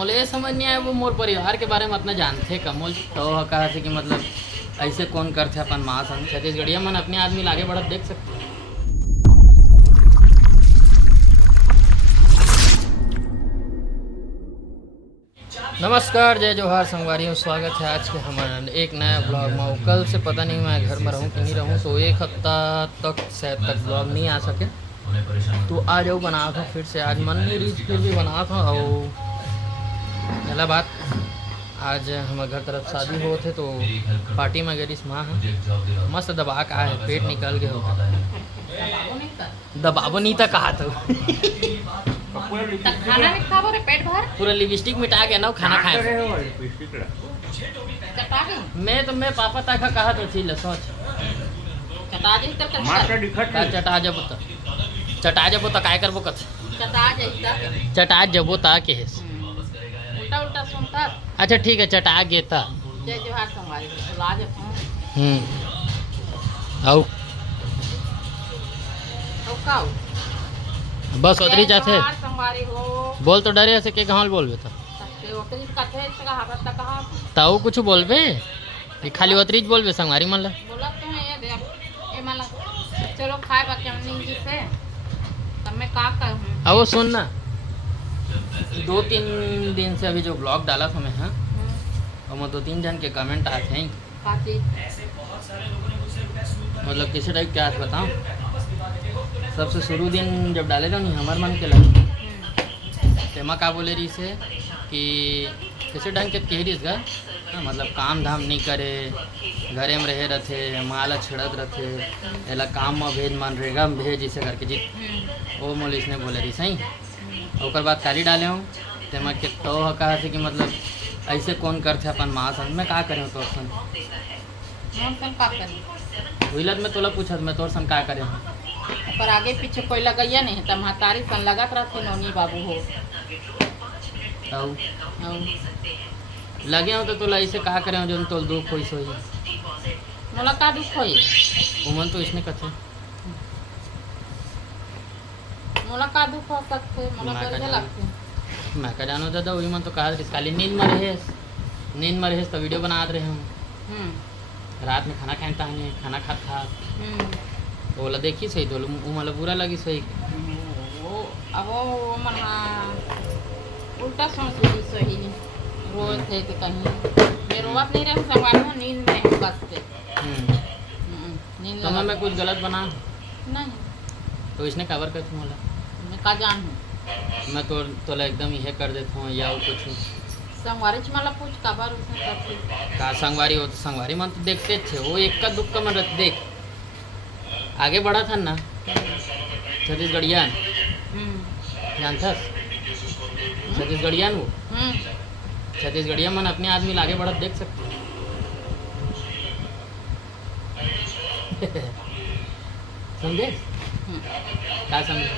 मोले ये समझ नहीं आया वो मोर परिवार के बारे में अपना जानते का मोल तो कहा से कि मतलब ऐसे कौन करते अपन माँ संग छत्तीसगढ़िया मन अपने आदमी लागे बढ़त देख सकते। नमस्कार, जय जोहार संगवारियों, स्वागत है आज के हमारे एक नया ब्लॉग में। कल से पता नहीं मैं घर में रहूँ कि नहीं रहूँ, तो एक हफ्ता तक शायद तक ब्लॉग नहीं आ सके, तो आज वो बना था फिर से। आज मन नहीं रही फिर भी बना था। और पहला बात, आज हमारे घर तरफ शादी हो थे तो पार्टी में गई माँ है मस्त दबा का है, पेट निकल गया होता। दबावो नहीं था कहा तो खाना नहीं खा बोले पेट भर पूरा लिपस्टिक मिटा के ना खाना खाए। मैं पापा तक कहा तो थी सोच चटा जबो तो काय करबो कथ चटा जबो ता के है उल्टा उल्टा सुनता। अच्छा ठीक है, चटा गेता जय जोहार संगवारी लाज आओ तो काऊ बस उतरी जाते संगवारी हो बोल तो डरे से के कहाँ बोलबे तो ओतरी कथे से कहावत तक कहा ताऊ कुछ बोलबे ये खाली उतरी बोलबे संगवारी मन ला बोला तो है ये देख ए मला चलो खाए बच्चे हमने जी से तब मैं का कहूं। अब सुन ना, 2-3 दिन से अभी जो ब्लॉग डाला था मैं, हाँ और मैं 2-3 जन के कमेंट आए थे मतलब किसी टाइप क्या बताऊँ। सबसे शुरू दिन जब डाले थे नहीं हमारे मन के लगे तेमा का बोले रही से कि किसी ढंग के कह रही घर मतलब काम धाम नहीं करे, घरे में रहे रहते, माला छिड़त रहते, एला काम में भेज मनरेगा में भेज इसे करके जी वो मोल इसने बोले रही सही। और बाद काली डाले हूँ तेमा के तो कहा कि मतलब ऐसे कौन करते अपन माँ संग मैं का करें तोर संग हुईलत में तोला पूछत मैं तोर संग का करे पर आगे पीछे कोई लगैया नहीं तब हतारी सन लगत रहते नोनी बाबू हो लगे हो तो तोला ऐसे का करे जो तोल दुख होई सोई मोला का दुख होई उमन तो इसने कथे मोला का दुख हो सकते मोला बढ़िया लगते मैं का जानो दादा वही मन तो कहा खाली नींद में रहे तो वीडियो बनाते रहे हम रात में खाना खाता है खाना खाता बोला देखी सही तो मतलब बुरा लगी सही वो अब वो मन उल्टा सोच ली सही रोज थे तो कहीं मैं रोवत नहीं रहे संगवारी में नींद नहीं बसते नींद तो मैं कुछ गलत बना नहीं तो इसने कवर कर बोला मैं का जान हूँ मैं तो तोला एकदम यह कर देता हूँ या कुछ संगवारी मला पूछ कबर उसने करती का संगवारी हो तो संगवारी मन तो देखते थे वो एक का दुख का मन रख देख आगे बढ़ा था ना छत्तीसगढ़िया जानता छत्तीसगढ़िया वो छत्तीसगढ़िया मन अपने आदमी लागे बढ़त देख सकते समझे क्या समझे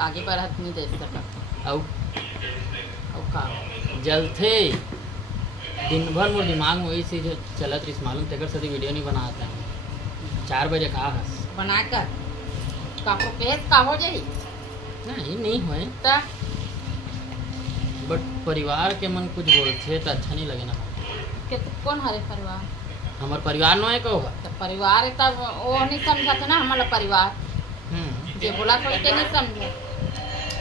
आगे बढ़त नहीं देख सकता औ का जलते दिन भर मोर दिमाग में वही चीज चलत रही मालूम तेकर सदी वीडियो नहीं बनाता है 4 बजे कहा हस बनाकर काको केस का हो जाई नहीं होए ता बट परिवार के मन कुछ बोलते तो अच्छा नहीं लगे ना के कौन हरे परिवार हमार परिवार नो है को तो परिवार तब वो नहीं समझत ना हमारा परिवार जे बोला कोई के नहीं समझे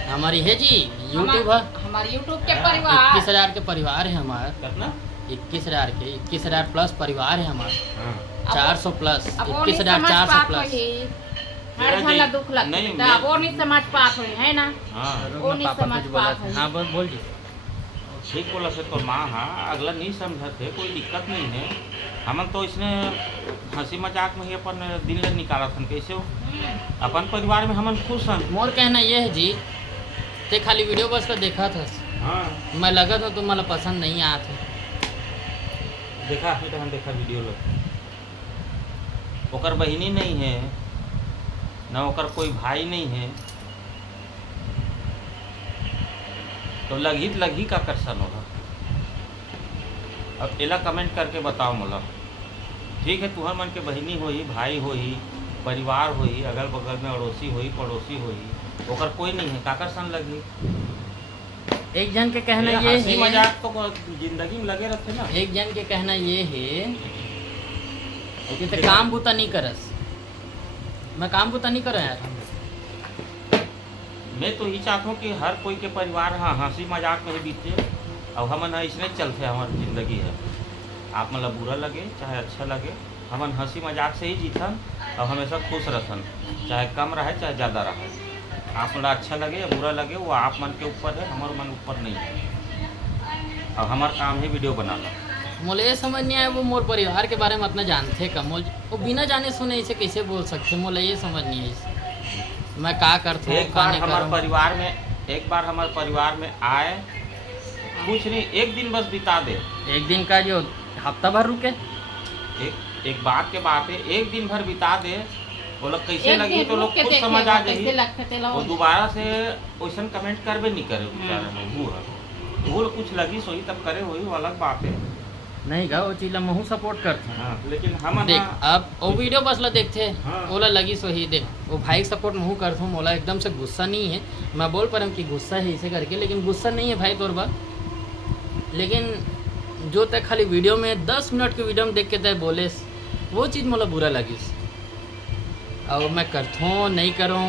हमारी है जी यूट्यूब है हमारे यूट्यूब के परिवार 21,000 के परिवार है हमारा कितना 21,000 के 21,000 प्लस परिवार है हमारा 400 प्लस 21,400 प्लस हर घंटा दुख लगता है वो नहीं समझ पात हुई है ना वो नहीं समझ पात हुई। हाँ बोल जी ठीक बोला से तो माँ हाँ अगला नहीं समझते कोई दिक्कत नहीं है। हम तो इसने हंसी मजाक में ही अपन दिन ले निकाला था कैसे हो अपन परिवार में हमन खुश हैं। मोर कहना ये है जी ते खाली वीडियो बस का देखा था हाँ मैं लगा था तो मतलब पसंद नहीं आया था देखा फिर हम देखा वीडियो लोग ओकर बहिनी नहीं है न ओकर कोई भाई नहीं है तो लगी का करसन होगा। अब एला कमेंट करके बताओ मोला ठीक है तुहर मन के बहिनी होई भाई होई परिवार होई अगल बगल में अड़ोसी होई पड़ोसी होई ओकर कोई नहीं है काकर सन लगी एक जन के कहना ये हंसी है, मजाक तो जिंदगी में लगे रहते ना। एक जन के कहना ये है कि ते काम बुता नहीं करस। मैं काम बुता नहीं करो यार। मैं तो ये चाहता हूँ कि हर कोई के परिवार हाँ हंसी मजाक में ही बीते और हमन इसने चलते हमारी जिंदगी है। आप मतलब बुरा लगे चाहे अच्छा लगे, हमन हंसी मजाक से ही जीतन और हमेशा खुश रहन, चाहे कम रहे चाहे ज़्यादा रहे। आप मतलब अच्छा लगे या बुरा लगे वो आप मन के ऊपर है, हमारे मन ऊपर नहीं है। और हमारा काम है वीडियो बनाना। मोले ये समझ नहीं आया वो मोर परिवार के बारे में अपना जानते का, मोल वो बिना जाने सुने इसे कैसे बोल सकते। मोले ये समझ नहीं है मैं का करता हूँ। एक बार हमारे परिवार में आए, कुछ नहीं, एक दिन बस बिता दे। एक दिन का जो हफ्ता भर रुके, एक बात के बात है, एक दिन भर बिता दे, वो लोग कैसे लगी तो लोग खुद समझ आ जाए। वो दोबारा से क्वेश्चन कमेंट करबे नहीं करे बेचारा। वो कुछ लगी सोई तब करे, वही वो अलग बात है। नहीं गा वो चीज महू सपोर्ट करते हैं। हाँ, लेकिन हम देख अब वो वीडियो बस ला देखते हाँ। ओला लगी सो ही देख वो भाई सपोर्ट महू करता हूँ। मोला एकदम से गुस्सा नहीं है, मैं बोल पा रहा हूँ कि गुस्सा है इसे करके, लेकिन गुस्सा नहीं है भाई तोर बात। लेकिन जो तक खाली वीडियो में 10 मिनट की वीडियो में देख के तय बोले वो चीज़ मोला बुरा लगी। और मैं करता हूँ नहीं करूँ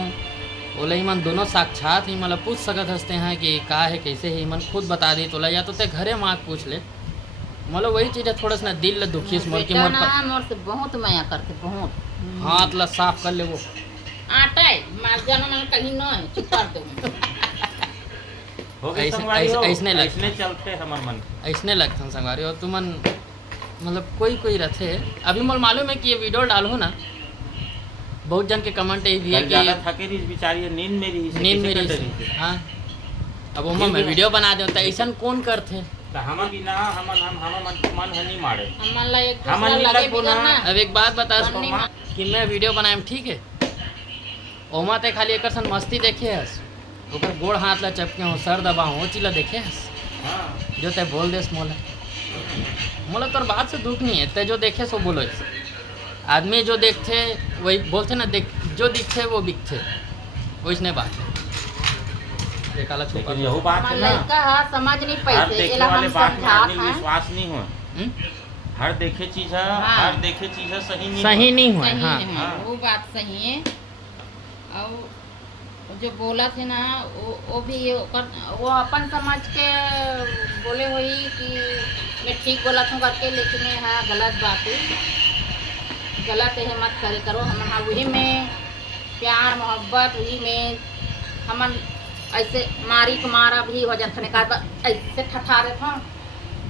ओला ही मन दोनों साक्षात ही मतलब पूछ सकत हंसते हैं कि का है कैसे है, मन खुद बता दी तोला या तो ते घरे माँ पूछ ले। मतलब वही चीज़ है, थोड़ा सा ना दिल ला दुखी मोर के मोर से बहुत माया करते, बहुत हाथ ला साफ कर ले वो आटा है मार जाना मैं कहीं न है चुप कर दो। ऐसने चलते हमार मन ऐसने लगता संगवारी। और तुमन मतलब कोई रहते अभी मोल मालूम है कि ये वीडियो डालू ना, बहुत जन के कमेंट यही भी है कि थके रही बेचारी, नींद मेरी हाँ अब वो मैं वीडियो बना दे ऐसा कौन करते। हम मन नहीं मारे अब एक बात बता कि मैं वीडियो बनाए ठीक है, ओमा ते खाली एक मस्ती देखे हस, ओकर गोड़ हाथ ला चपके हो, सर दबा हो चीला देखे हस। जो ते बोल देस मोला तोर बात से दुख नहीं है, ते जो देखे सो बोलो। आदमी जो देखते वही बोलते ना, देख जो दिखते वो बिकते, वैसने बात है। यही बात है ना, समझ नहीं हर देखे वाले बात में आदमी पाते विश्वास नहीं हो। हर देखे चीज है, हर देखे चीज है सही नहीं हुआ। हाँ वो बात सही है। और जो बोला थे ना वो भी वो अपन समझ के बोले हुई कि मैं ठीक बोला था करके, लेकिन हाँ गलत बात है, गलत है मत करे करो। हम वही में प्यार मोहब्बत, वही में हम ऐसे मारी को मारा भी हो जाता है, ऐसे ठठारे था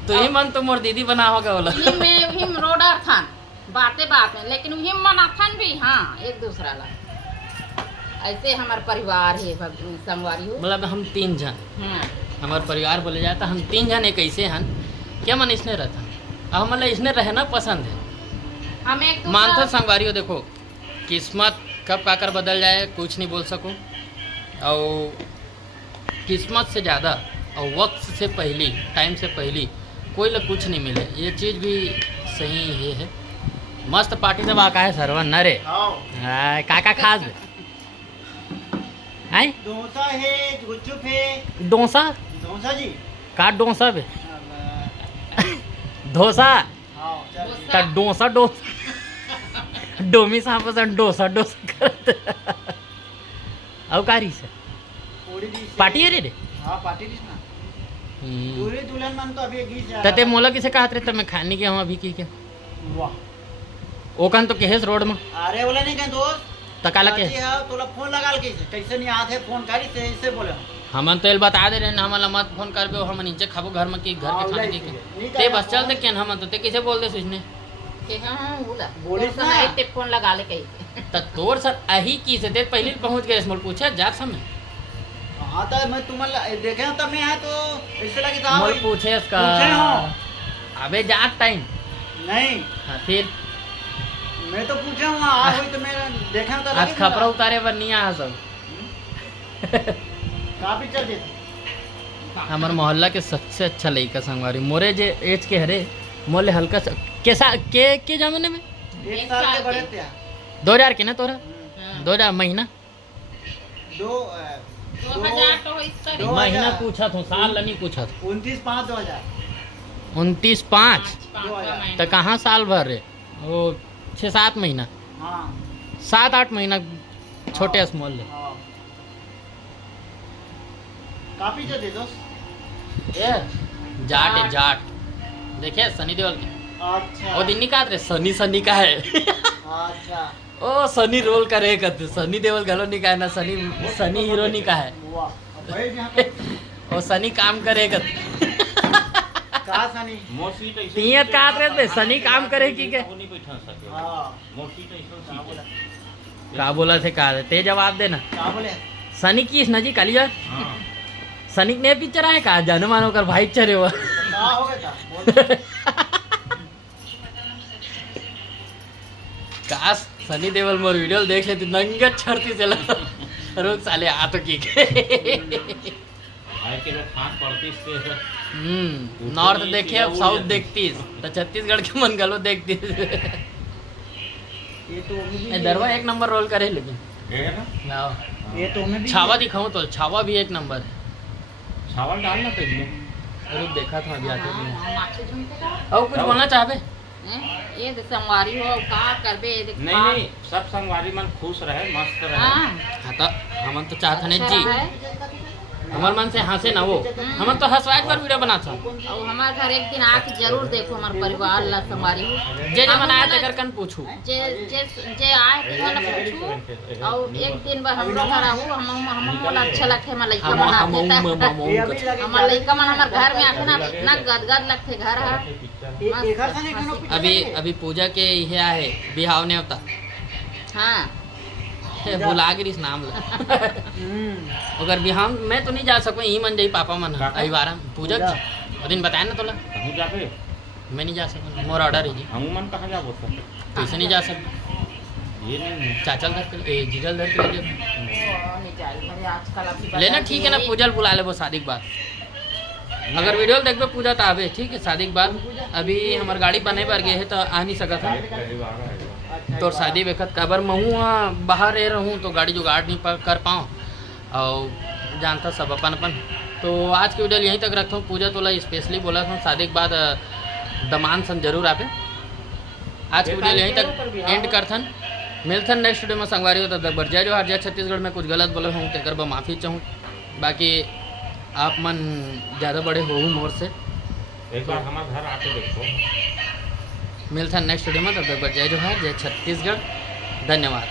तो ही मन तो मोर दीदी बना होगा बोला। वही में रोडर था बातें बात में, लेकिन वही मना था भी हाँ एक दूसरा ला। ऐसे हमारे परिवार है संगवारी हो, मतलब हम 3 जन हमारे परिवार बोले जाता, हम 3 जन एक ऐसे हैं क्या मन इसने रहता। अब मतलब इसने रहना पसंद है, हम एक मानता संगवारी हो। देखो किस्मत कब काकर बदल जाए कुछ नहीं बोल सकूं, और किस्मत से ज़्यादा और वक्त से पहली, टाइम से पहली कोई लोग कुछ नहीं मिले, ये चीज़ भी सही ये है। मस्त पार्टी दबा आका है सरवन न रे काका खास है डोसा है, गुपचुप है। डोसा डोसा जी का डोसा बे डोसा का डोसा डोमी साहब पसंद डोसा करते अवकारी से पार्टी है रे। हाँ पार्टी डिश ना, दूल्हे दुल्हन मन तो अभी एक गीत जा तते रहा मोला किसे कहत रे तब मैं खाने गया हूँ अभी की क्या है। वाह ओकन तो केहेस रोड में अरे बोला नहीं कहीं दोस्त तकाला के तोला फोन लगा के कैसे नहीं आते फोन करी से इससे बोले हमन तो बता दे रहे हमला मत फोन करबे, हम नीचे खाबो घर में की घर के खाने के ते बस चल दे केन हम तो ते कैसे बोल दे सुझने कि हाँ बोला बोली तो ना। नहीं फोन लगा ले कहीं त तोर सर अही की से ते पहले पहुंच गए मोल पूछा जा समय हाँ तो मैं तुम्हारे देखे तब मैं है तो ऐसे लगी था मोल पूछे इसका पूछे हो अबे जात टाइम नहीं हाँ फिर मैं तो पूछा हूँ आज हुई तो मैं देखा तो आज खपरा उतारे पर नहीं आ सब काफी चल देता हमार मोहल्ला के सबसे अच्छा लड़का संगवारी मोरे जे एज के हरे मोले हल्का सा कैसा के जमाने में 1 साल के बड़े थे 2000 के ना तोरा 2000 महीना 2 2000 तो इस तरह 2000 महीना पूछा था, साल नहीं पूछा था। 29/5/2000 29/5 5 तो कहाँ साल भर रे, वो 6-7 महीना, हाँ 7-8 महीना छोटे स्मॉल ले। हाँ। काफी जो दे दो। ये जाट है जाट, देखिए सनी देओल की अच्छा वो दिन नहीं कहा रे, सनी का है। अच्छा ओ सनी रोल करे करते, सनी देओल गलो नहीं का है ना, सनी हीरो नहीं का है, वाह भाई यहाँ पे वो सनी काम करे करते। कहा सनी मोर सीट ऐसे तियत का आत रे सनी काम करे की के वो नहीं बैठा सके। हाँ मोर सीट ऐसे क्या बोला का बोला थे का ते जवाब देना। क्या बोले सनी की नजी कालिया हाँ सनिक ने पिक्चर आए का जान मानो कर भाई चरे वो क्या हो गया था बोल। काश सनी देओल मोर वीडियो देख लेती नंगत छड़ती चला रोज साले आ तो की के। भाई के लोग खान पड़ती से नॉर्थ देखे अब साउथ देखती तो छत्तीसगढ़ के मन गलो देखती। ये तो उम्मीद ही दरवा नहीं एक नंबर रोल करे लेकिन है ना। लाओ। है। ये तो उम्मीद ही छावा नहीं दिखाऊं तो छावा भी एक नंबर है। चावल डालना चाहिए। अरे देखा था अभी आते भी नाचे झुमके का और कुछ बोलना चाहे ये तो संवारी हो का करबे देख नहीं नहीं सब संगवारी मन खुश रहे मस्त रहे। हां हाँ तो हमन तो चाहते नहीं जी जी हमार मन से हंसे ना वो, हमन तो हंसवाए पर वीडियो बना था और हमारे घर एक दिन आके जरूर देखो हमारे परिवार ला संवारी हो जे जे बनाया तेकर कन पूछू जे जे जे आए तो वाला पूछू और एक दिन बाद हम लोग घर आहू हम मोला अच्छा लगते हमार लइका हम बनाते हम ये अभी लगे हमार लइका मन हमार घर में आके ना इतना गदगद लगते घर है ये एक हर सनी कनो पिक्चर अभी लगे। अभी पूजा के ये आए बिहाव ने होता हां भुला गिरिस नाम ला अगर बिहाव मैं तो नहीं जा सकूं, यही मन जाई पापा मन आई बार पूजा के दिन बताया ना तोला कहूँ जाबे मैं नहीं जा सकूं, मोर ऑर्डर है जी हम मन कहाँ जाबो तो कैसे नहीं जा सकूं। ये नहीं है। चाचल धर के जिगल धर के ले नहीं जाए मेरे आजकल अभी लेना ठीक है ना, पूजल बुला ले वो शादी के बाद। अगर वीडियो देखबे पूजा तो आवे ठीक है, शादी के बाद अभी हमार गाड़ी बने पर गए है तो आ नहीं सकत है अच्छा, तो शादी वक्त काबर महू बाहर रह रहूँ तो गाड़ी जुगाड़ नहीं कर पाऊँ और जानता सब अपन अपन। तो आज की वीडियो यहीं तक रखता हूँ। पूजा तोला स्पेशली बोला था शादी के बाद दमान सन जरूर आवे। आज की वीडियो यहीं तक एंड करथन, मिलथन नेक्स्ट वीडियो में संगवारी हो तब तक बढ़ जाए जो हर छत्तीसगढ़ में कुछ गलत बोले हूँ तेकर बा माफ़ी चाहूँ। बाकी आप मन ज़्यादा बड़े हो मोर से। एक बार हमारे घर आके देखो। मिलता है नेक्स्ट वीडियो में, तब तक बच जाए जो है जय छत्तीसगढ़। धन्यवाद।